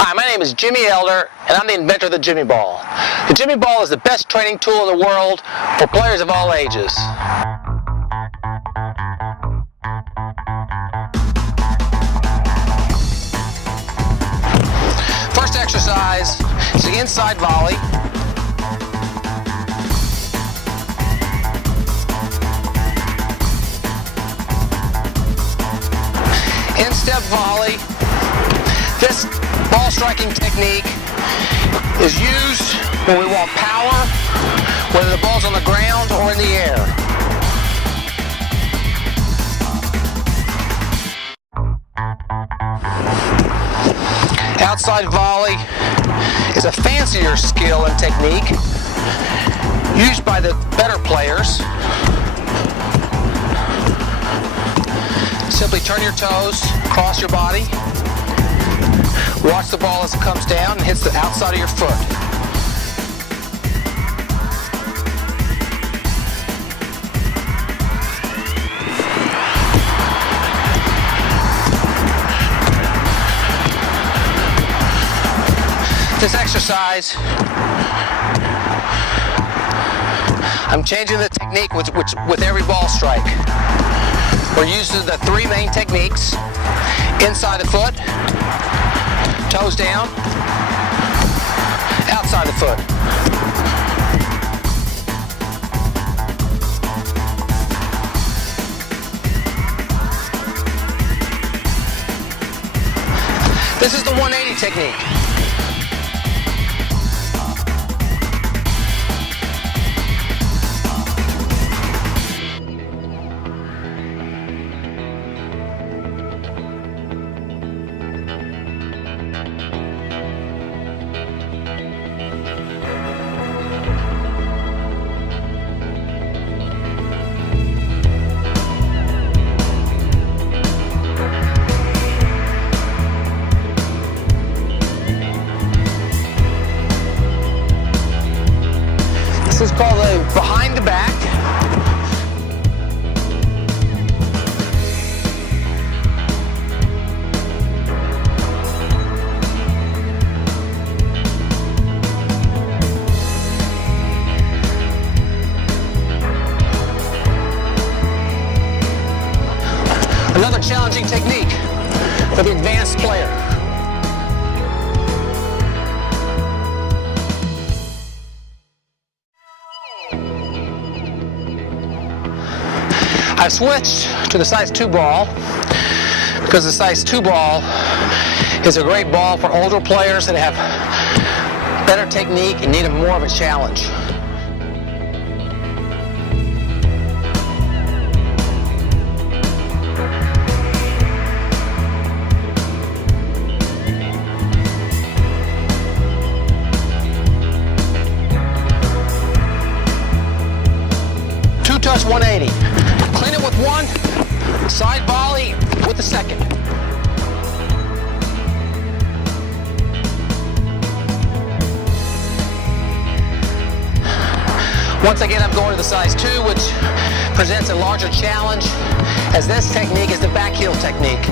Hi, my name is Jimmy Elder, and I'm the inventor of the Jimmy Ball. The Jimmy Ball is the best training tool in the world for players of all ages. First exercise is the inside volley. In-step volley. This ball striking technique is used when we want power, whether the ball's on the ground or in the air. Outside volley is a fancier skill and technique used by the better players. Simply turn your toes, cross your body. Watch the ball as it comes down and hits the outside of your foot. This exercise, I'm changing the technique with every ball strike. We're using the three main techniques: inside the foot, toes down, outside the foot. This is the 180 technique. This is called a behind the back. Another challenging technique for the advanced player. I switched to the size 2 ball because the size 2 ball is a great ball for older players that have better technique and need more of a challenge. Two-touch 180. Clean it with one, side volley with the second. Once again, I'm going to the size 2, which presents a larger challenge, as this technique is the back heel technique.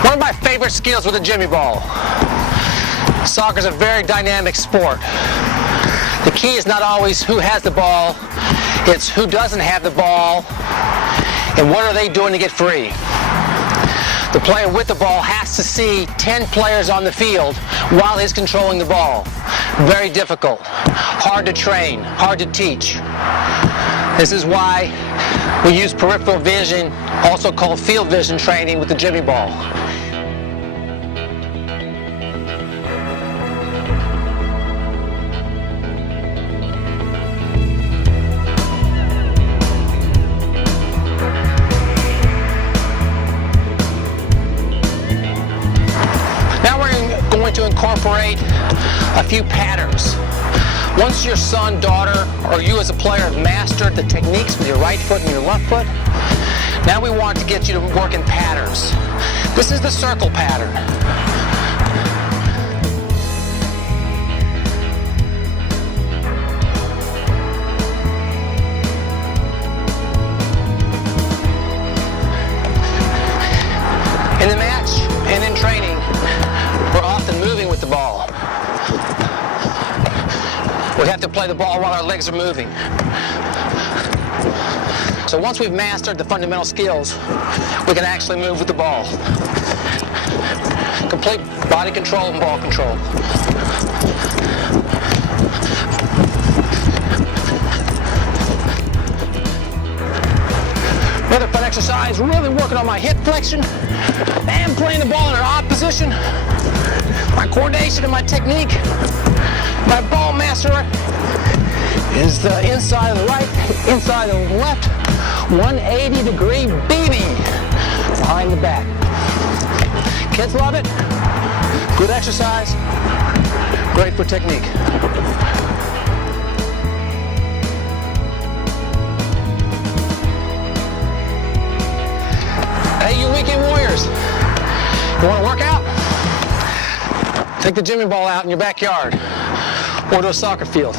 One of my favorite skills with the Jimmy Ball. Soccer is a very dynamic sport. The key is not always who has the ball, it's who doesn't have the ball and what are they doing to get free. The player with the ball has to see 10 players on the field while he's controlling the ball. Very difficult, hard to train, hard to teach. This is why we use peripheral vision, also called field vision training, with the Jimmy Ball. Now we're going to incorporate a few patterns. Once your son, daughter, or you as a player have mastered the techniques with your right foot and your left foot, Now we want to get you to work in patterns. This is the circle pattern. In the match and in training, we're often moving with the ball. We have to play the ball while our legs are moving. So once we've mastered the fundamental skills, we can actually move with the ball. Complete body control and ball control. Another fun exercise, really working on my hip flexion and playing the ball in an odd position. My coordination and my technique. My ball master is the inside of the right, inside of the left, 180-degree BB behind the back. Kids love it. Good exercise. Great for technique. Hey, you weekend warriors. You want to work out? Take the Jimmy ball out in your backyard or to a soccer field.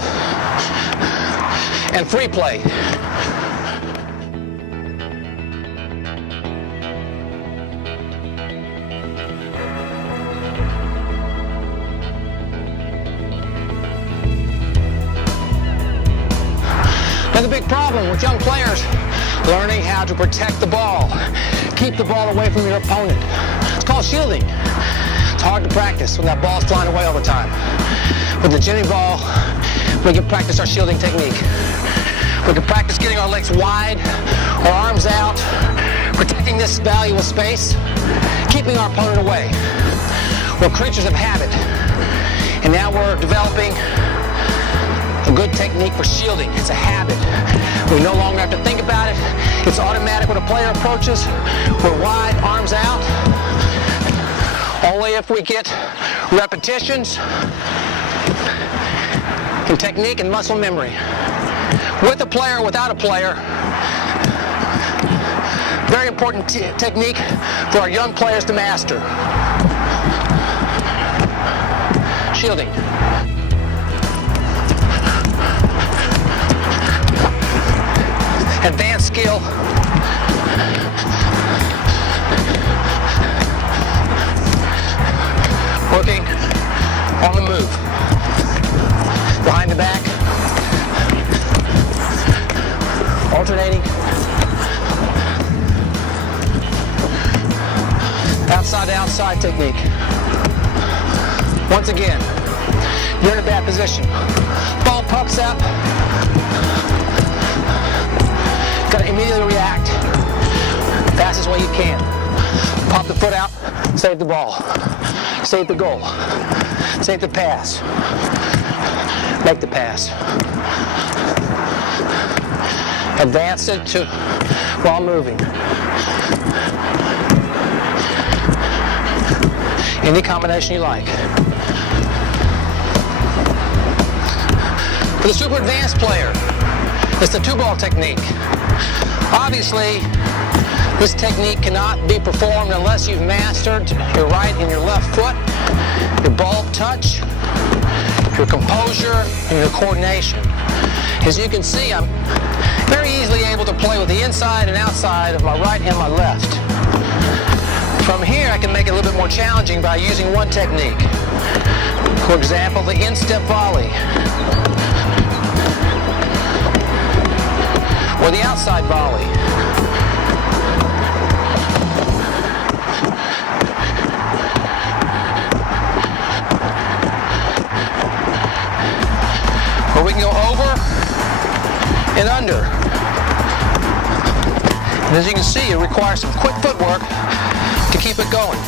And free play. Another big problem with young players, learning how to protect the ball. Keep the ball away from your opponent. It's called shielding. It's hard to practice when that ball's flying away all the time. With the Jimmy ball, we can practice our shielding technique. We can practice getting our legs wide, our arms out, protecting this valuable space, keeping our opponent away. We're creatures of habit, and now we're developing a good technique for shielding. It's a habit. We no longer have to think about it. It's automatic when a player approaches. We're wide, arms out. Only if we get repetitions in technique and muscle memory. With a player, without a player. Very important technique for our young players to master. Shielding. Advanced skill. Working on the move. Behind the back. Alternating. Outside to outside technique. Once again, you're in a bad position. Ball pucks up. Got to immediately react fastest way you can. Pop the foot out, save the ball. Save the goal. Save the pass. Make the pass. Advance it to while moving. Any combination you like. For the super advanced player, it's the two-ball technique. Obviously, this technique cannot be performed unless you've mastered your right and your left foot, your ball touch, your composure, and your coordination. As you can see, I'm very easily able to play with the inside and outside of my right and my left. From here, I can make it a little bit more challenging by using one technique. For example, the instep volley, or the outside volley. Or we can go over and under. And as you can see, it requires some quick footwork to keep it going.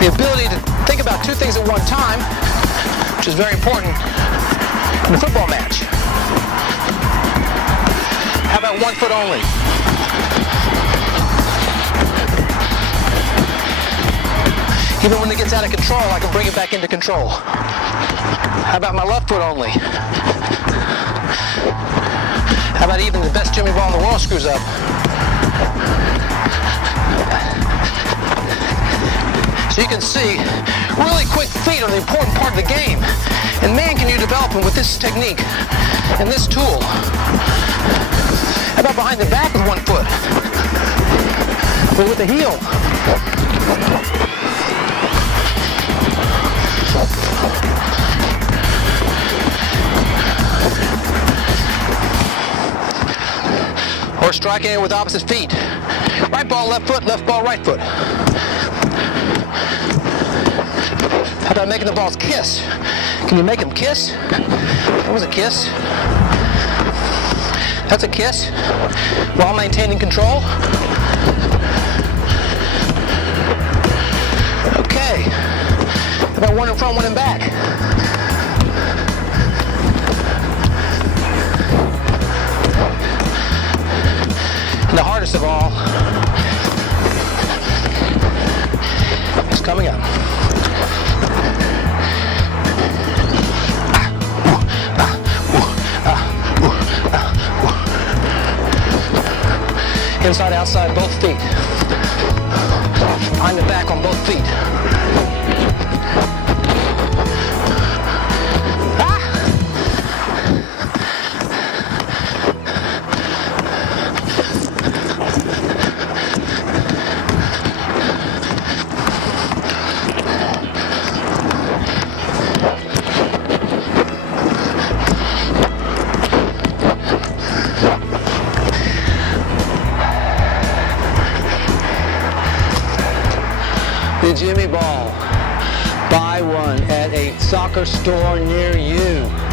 The ability to think about two things at one time, which is very important in a football match. How about 1 foot only? Even when it gets out of control, I can bring it back into control. How about my left foot only? How about even the best Jimmy ball in the world screws up. So you can see, really quick feet are the important part of the game. And man, can you develop them with this technique and this tool. How about behind the back with one foot? Or with the heel? Or striking it with opposite feet. Right ball, left foot, left ball, right foot. How about making the balls kiss? Can you make them kiss? That was a kiss. That's a kiss. While maintaining control. Okay. How about one in front, one in back? And the hardest of all is coming up. Inside, outside, both feet. Behind the back on both feet. The Jimmy Ball. Buy one at a soccer store near you.